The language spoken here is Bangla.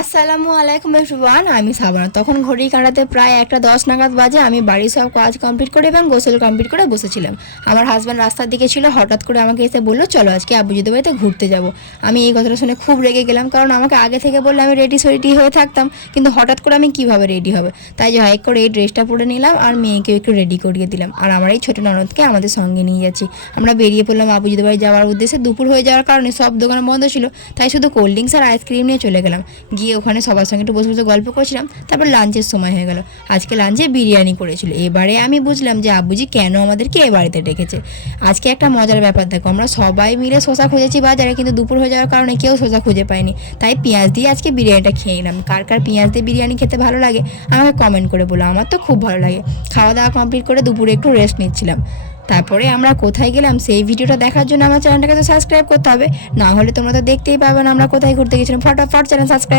আসসালামু আলাইকুম এভরিওয়ান, আমি সাবানা। তখন ঘড়ি কাঁটাতে প্রায় 1:10 নাগাদ বাজে। আমি বাড়ির সব কাজ কমপ্লিট করে এবং গোসল কমপ্লিট করে বসেছিলাম। আমার হাজব্যান্ড রাস্তার দিকে ছিল, হঠাৎ করে আমাকে এসে বললো চলো আজকে আব্বুজিদের বাড়িতে ঘুরতে যাব। আমি এই কথাটা শুনে খুব রেগে গেলাম, কারণ আমাকে আগে থেকে বললে আমি রেডি হয়ে থাকতাম, কিন্তু হঠাৎ করে আমি কিভাবে রেডি হবে। তাই যে হাইক করে এই ড্রেসটা পরে নিলাম আর মেয়েকেও একটু রেডি করিয়ে দিলাম, আর আমার এই ছোটো ননদকে আমাদের সঙ্গে নিয়ে যাচ্ছি। আমরা বেরিয়ে পড়লাম আব্বুজিদের বাড়ি যাওয়ার উদ্দেশ্যে। দুপুর হয়ে যাওয়ার কারণে সব দোকান বন্ধ ছিল, তাই শুধু কোল্ড ড্রিঙ্কস আর আইসক্রিম নিয়ে চলে গেলাম। গিয়ে ওখানে সবার সঙ্গে একটু বসে বসে গল্প করছিলাম। তারপর লাঞ্চের সময় হয়ে গেল। আজকে লাঞ্চে বিরিয়ানি করেছিল। এবারে আমি বুঝলাম যে আব্বুজি কেন আমাদেরকে এ বাড়িতে ডেকেছে। আজকে একটা মজার ব্যাপার দেখো, আমরা সবাই মিলে শসা খুঁজেছি বাজারে, কিন্তু দুপুর হয়ে যাওয়ার কারণে কেউ শসা খুঁজে পায়নি। তাই পেঁয়াজ দিয়ে আজকে বিরিয়ানিটা খেয়ে নিলাম। কার কার পেঁয়াজ দিয়ে বিরিয়ানি খেতে ভালো লাগে আমাকে কমেন্ট করে বলো, আমার তো খুব ভালো লাগে। খাওয়া দাওয়া কমপ্লিট করে দুপুরে একটু রেস্ট নিচ্ছিলাম। তারপরে আমরা কোথায় গেলাম সেই ভিডিওটা দেখার জন্য আমার চ্যানেলটাকে তো সাবস্ক্রাইব করতে হবে, না হলে তোমরা তো দেখতেই পাবে না আমরা কোথায় ঘুরতে গেছিলাম। ফটাফট চ্যানেল সাবস্ক্রাইব।